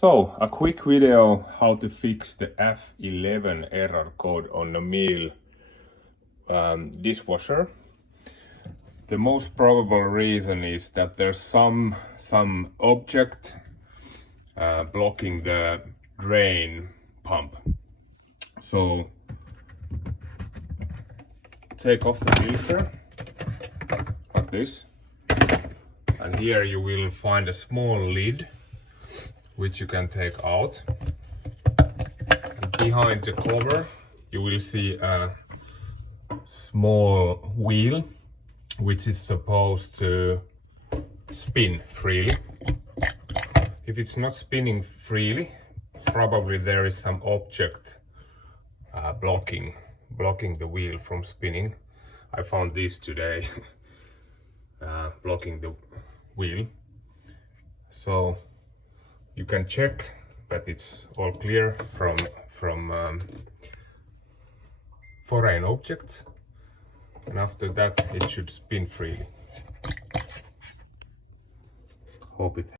So, a quick video how to fix the F11 error code on the Miele dishwasher. The most probable reason is that there's some object blocking the drain pump. So take off the filter like this, and here you will find a small lid which you can take out. And behind the cover you will see a small wheel which is supposed to spin freely. If it's not spinning freely, probably there is some object blocking the wheel from spinning. I found this today blocking the wheel. So you can check that it's all clear from foreign objects, and after that it should spin freely. Hope it